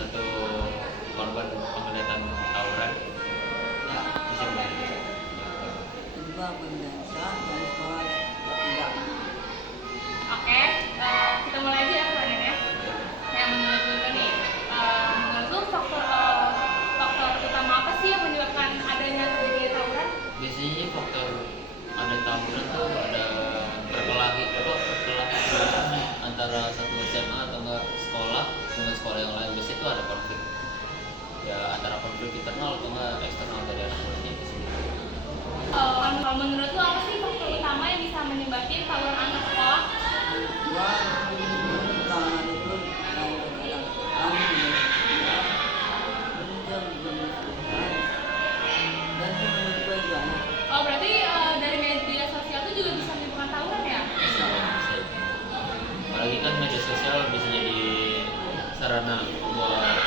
satu korban penggeledahan tawuran. Ya, bisa bantu. Kedua pemirsa dan sekolah tidak. Oke, kita mulai aja ya pertanyaannya. Yang menurut lu nih, menurut lu faktor utama apa sih yang menyebabkan adanya terjadinya tawuran? Biasanya faktor ada tawuran tuh ada perkelahian antara satu SMA atau enggak sekolah dengan sekolah yang lain. Biasanya itu ada konflik. Ya antara konflik internal atau enggak eksternal dari anak muridnya itu sendiri. Kalau menurut lu apa sih faktor utama yang bisa menyebabkan tawuran antar sekolah? Dua utama itu Oh berarti dari media sosial itu juga bisa menimbulkan tawuran ya? Bisa. Apalagi kan media sosial bisa jadi sarana buat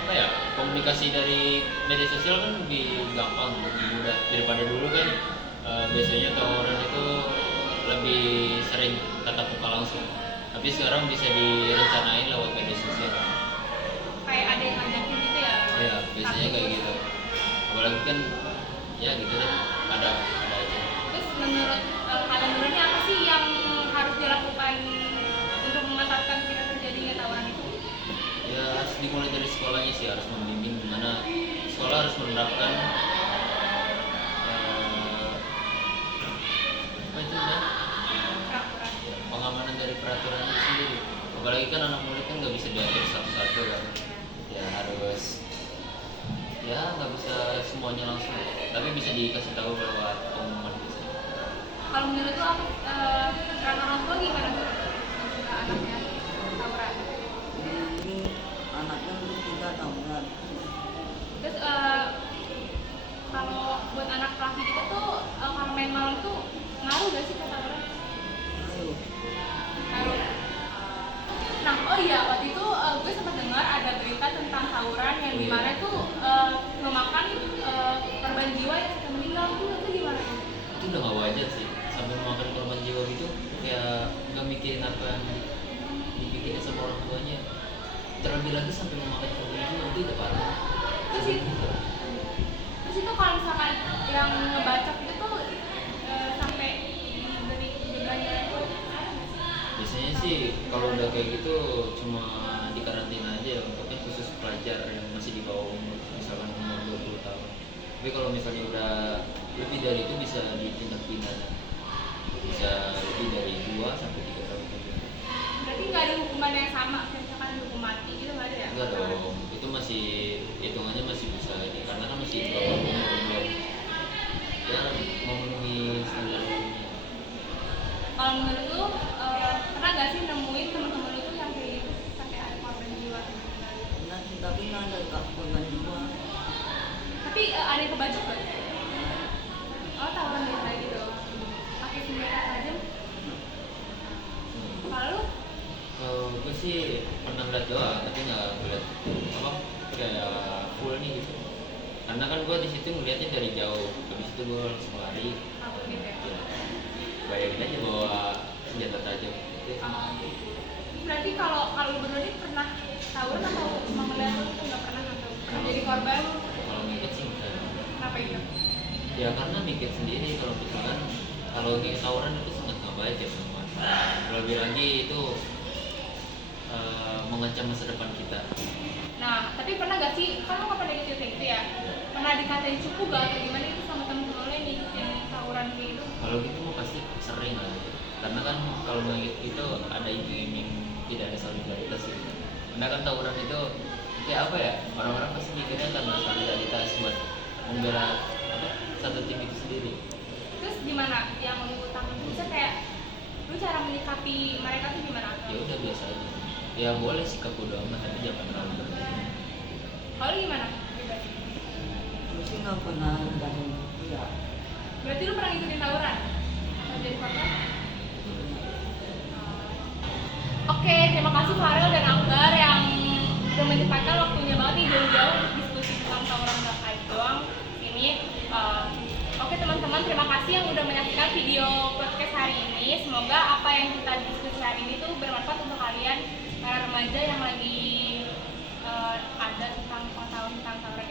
apa ya, komunikasi dari media sosial kan lebih gampang, lebih mudah daripada dulu kan. Biasanya tawuran itu lebih sering tatap muka langsung, tapi sekarang bisa direncanain lewat media sosial. Kayak ada yang ngajakin gitu ya? Ya biasanya kayak gitu, apalagi kan ya gitu deh, ada aja. Terus menurut kalian berdua ini apa sih yang harus dilakukan untuk mengantarkan tidak terjadinya tawuran itu? Ya harus dimulai dari sekolahnya sih, harus membimbing gimana sekolah harus menerapkan apa itu ya, Peraturan. pengamanan dari peraturan itu sendiri. Apalagi kan anak murid kan nggak bisa diatur satu-satu kan, ya harus, ya nggak bisa semuanya langsung, tapi bisa dikasih tahu lewat pengumuman gitu. Kalau menurut lo apa peran orang tua gimana tuh mencegah anaknya tawuran? ini anaknya tidak tahunan. Terus kalau buat anak kelas kita tuh kalau main malam tuh ngaruh gak sih ke tawuran? Ayo, Ngaruh. Nah, oh iya, waktu itu gue sempat dengar ada berita tentang tawuran yang dimana itu memakan korban jiwa yang sudah meninggal itu gimana tuh? Itu udah nggak wajar sih sampai memakan korban jiwa gitu, kayak nggak mikirin apa yang dipikirin sama orang tuanya, terlebih lagi sampai memakan korban jiwa, itu udah parah. Terus itu kalau misalkan yang ngebacok itu tuh sampai dari jumlahnya itu ada nggak sih? Biasanya sih kalau udah kayak gitu cuma dikarantina aja ya, untuknya khusus pelajar yang masih di bawah umur, misalkan umur 20 tahun. Tapi kalau misalnya udah lebih dari itu bisa ditindak pidana, bisa lebih dari 2 sampai 3 tahun penjara. Berarti nggak ada hukuman yang sama, kayak misalkan hukum mati gitu nggak ada ya? Enggak dong, itu masih hitungannya masih bisa aja karena kan masih di bawah umur, belum ya memenuhi standar hukumnya. Kalau menurut lu pernah nggak sih nemuin teman-teman lu tuh yang kayak gitu sampai ada korban jiwa? tapi nggak ada korban jiwa. Tapi ada yang kebacok nggak? Oh tawuran biasa gitu, pakai senjata tajam. Kalau lu? Gue sih pernah ngeliat doang, tapi nggak ngeliat apa kayak full nih gitu. Karena kan gue di situ ngeliatnya dari jauh, habis itu gue langsung lari. Aku gitu ya. Ya, bayangin aja bawa senjata tajam. Itu Berarti kalau lu berdua ini pernah tawuran atau cuma ngeliat lu tuh nggak pernah atau pernah jadi korban? kalau ngikut sih enggak. Kenapa itu? Ya karena mikir sendiri kalau misalkan kalau di tawuran itu sangat nggak baik ya teman. Lebih lagi itu mengancam masa depan kita. Nah, tapi pernah gak sih, kan lo gak pernah gitu kayak gitu ya? Pernah dikatain cupu gak atau gimana itu sama temen-temen lo yang ngikutin tawuran kayak gitu? Kalau gitu mah pasti sering lah. Karena kan kalau ngikut itu ada iming-iming tidak ada solidaritas gitu. Karena kan tawuran itu kayak apa ya? Orang-orang pasti mikirnya karena solidaritas buat membela apa satu tim itu sendiri. Terus gimana yang lu tanggung? Bisa kayak, lu cara menyikapi mereka tuh gimana? Ya udah biasa aja. Ya boleh sikap bodo amat tapi jangan terlalu berlebihan. Kalau lu gimana? Pribadi? Terus nggak pernah dari ya. Berarti lu pernah ngikutin tawuran? Atau jadi korban? Oke, terima kasih Farel dan Akbar yang udah menyempatkan waktunya banget nih jauh-jauh untuk diskusi tentang tawuran nggak kait doang ini. Oke teman-teman, terima kasih yang udah menyaksikan video podcast hari ini. Semoga apa yang kita diskusi hari ini tuh bermanfaat untuk kalian para remaja yang lagi ada tentang pengetahuan tentang tawuran